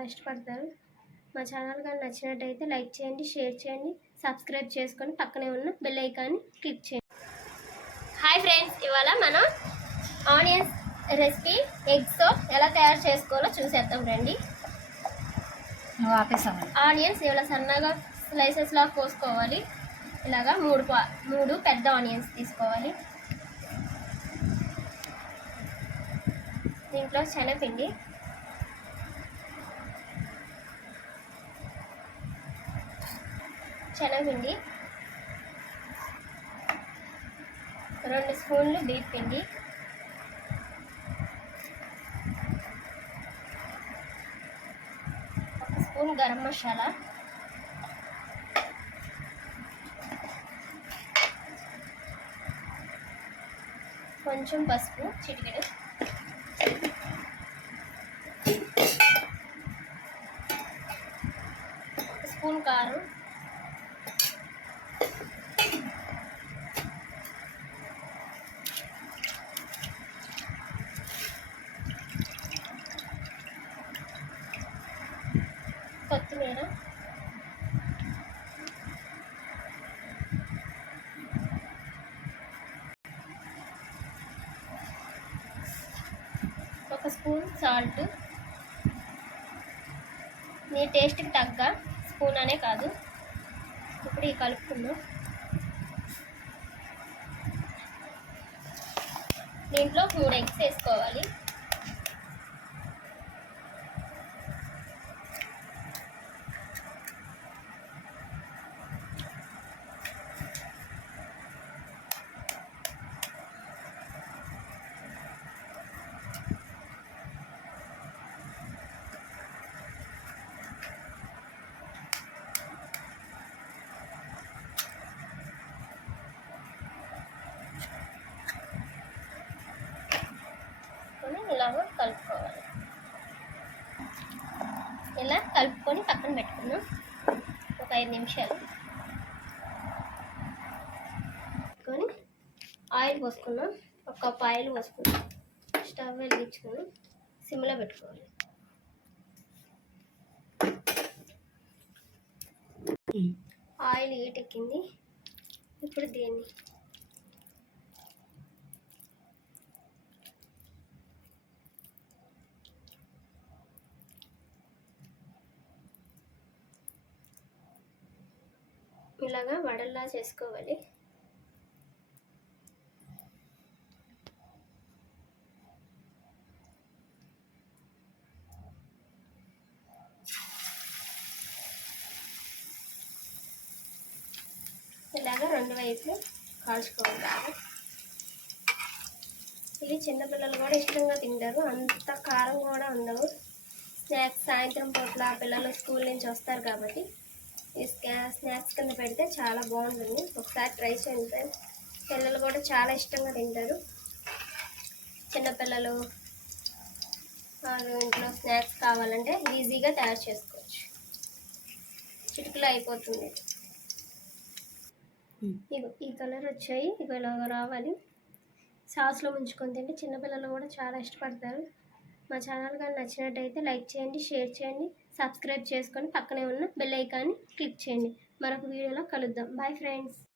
చాలా ఇష్టపడతారు. మా ఛానల్ కానీ నచ్చినట్టయితే లైక్ చేయండి, షేర్ చేయండి, సబ్స్క్రైబ్ చేసుకొని పక్కనే ఉన్న బెల్ ఐకాన్ని క్లిక్ చేయండి. హాయ్ ఫ్రెండ్స్, ఇవాళ మనం ఆనియన్స్ రెసిపీ ఎగ్స్తో ఎలా తయారు చేసుకోవాలో చూసేద్దాం రండి. ఆనియన్స్ ఇలా సన్నగా స్లైసెస్లా కోసుకోవాలి. ఇలాగా మూడు పెద్ద ఆనియన్స్ తీసుకోవాలి. దీంట్లో శనగపిండి, శనగపిండి 2 స్పూన్లు బియ్యం పిండి, 1 స్పూన్ గరం మసాలా, కొంచెం పసుపు చిటికెడు, స్పూన్ కారం, కొత్తిమీర, ఒక స్పూన్ సాల్ట్. మీ టేస్ట్కి తగ్గ స్పూన్ అనే కాదు. ఇప్పుడు ఈ కలుపుకుందాం. దీంట్లో 3 ఎగ్స్ వేసుకోవాలి. ఇలాగ కలుపుకోవాలి. ఇలా కలుపుకొని పక్కన పెట్టుకున్నాం ఒక 5 నిమిషాలు. కొని ఆయిల్ పోసుకున్నాం. 1 కప్ ఆయిల్ పోసుకున్నాం. స్టవ్ వెలిగించుకుని సిమ్లో పెట్టుకోవాలి. ఆయిల్ హీట్ ఎక్కింది. ఇప్పుడు దీన్ని ఇలాగా వడల్లా చేసుకోవాలి. ఇలాగా 2 వైపులు కాల్చుకోవాలి బాగా. ఇవి చిన్నపిల్లలు కూడా ఇష్టంగా తింటారు. అంత కారం కూడా ఉండవు. సాయంత్రం పూట్ల పిల్లలు స్కూల్ నుంచి వస్తారు కాబట్టి ఈ స్నాక్స్ కింద పెడితే చాలా బాగుంటుంది. ఒకసారి ట్రై చేయండి ఫ్రెండ్స్. పిల్లలు కూడా చాలా ఇష్టంగా తింటారు. చిన్నపిల్లలు వాళ్ళు ఇంట్లో స్నాక్స్ కావాలంటే ఈజీగా తయారు చేసుకోవచ్చు. చిటికలో అయిపోతుంది. ఈ కలర్ వచ్చాయి. ఇవి ఇలాగ రావాలి. సాస్లో ముంచుకొని తింటే చిన్నపిల్లలు కూడా చాలా ఇష్టపడతారు. మా ఛానల్ కానీ నచ్చినట్టయితే లైక్ చేయండి, షేర్ చేయండి, సబ్స్క్రైబ్ చేసుకొని పక్కనే ఉన్న బెల్ ఐకాన్ని క్లిక్ చేయండి. మరొక వీడియోలో కలుద్దాం. Bye friends.